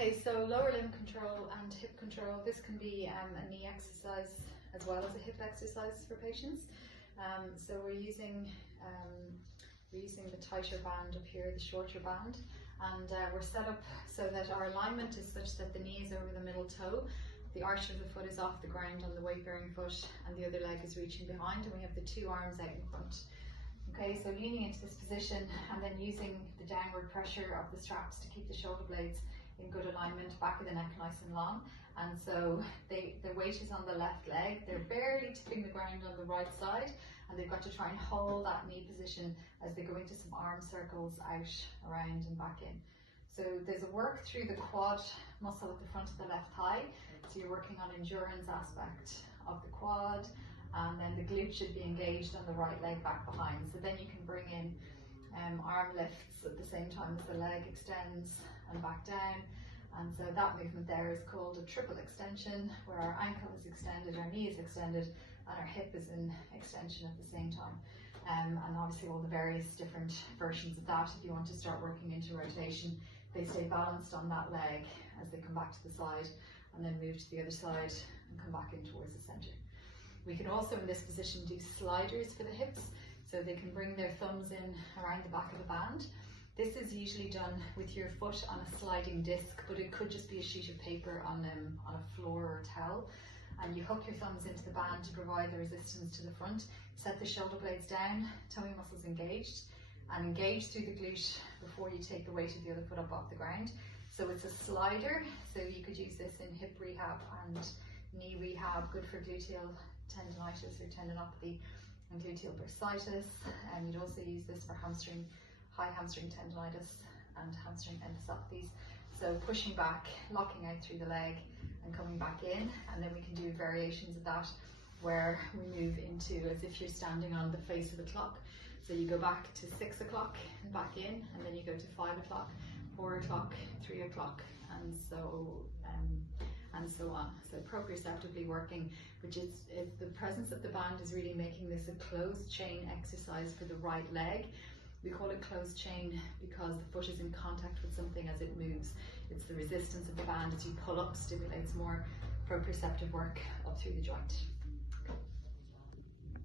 Okay, so lower limb control and hip control, this can be a knee exercise as well as a hip exercise for patients. So we're using the tighter band up here, the shorter band, and we're set up so that our alignment is such that the knee is over the middle toe, the arch of the foot is off the ground on the weight-bearing foot, and the other leg is reaching behind, and we have the two arms out in front. Okay, so leaning into this position and then using the downward pressure of the straps to keep the shoulder blades in good alignment, back of the neck nice and long. And so the weight is on the left leg, they're barely tipping the ground on the right side, and they've got to try and hold that knee position as they go into some arm circles out, around and back in. So there's a work through the quad muscle at the front of the left thigh, so you're working on endurance aspect of the quad, and then the glute should be engaged on the right leg back behind. So then you can bring in arm lifts at the same time as the leg extends and back down. And so that movement there is called a triple extension, where our ankle is extended, our knee is extended, and our hip is in extension at the same time. And obviously all the various different versions of that, if you want to start working into rotation, they stay balanced on that leg as they come back to the side and then move to the other side and come back in towards the center. We can also in this position do sliders for the hips, so they can bring their thumbs in around the back of the band. This is usually done with your foot on a sliding disc, but it could just be a sheet of paper on a floor or towel. And you hook your thumbs into the band to provide the resistance to the front. Set the shoulder blades down, tummy muscles engaged, and engage through the glute before you take the weight of the other foot up off the ground. So it's a slider, so you could use this in hip rehab and knee rehab, good for gluteal tendonitis or tendinopathy and gluteal bursitis. And you'd also use this for hamstring, high hamstring tendonitis and hamstring endocytopathies. So pushing back, locking out through the leg and coming back in, and then we can do variations of that where we move into as if you're standing on the face of the clock. So you go back to 6 o'clock and back in, and then you go to 5 o'clock, 4 o'clock, 3 o'clock, and so on. So proprioceptively working, which is the presence of the band is really making this a closed chain exercise for the right leg. We call it closed chain because the foot is in contact with something as it moves. It's the resistance of the band as you pull up stimulates more proprioceptive work up through the joint.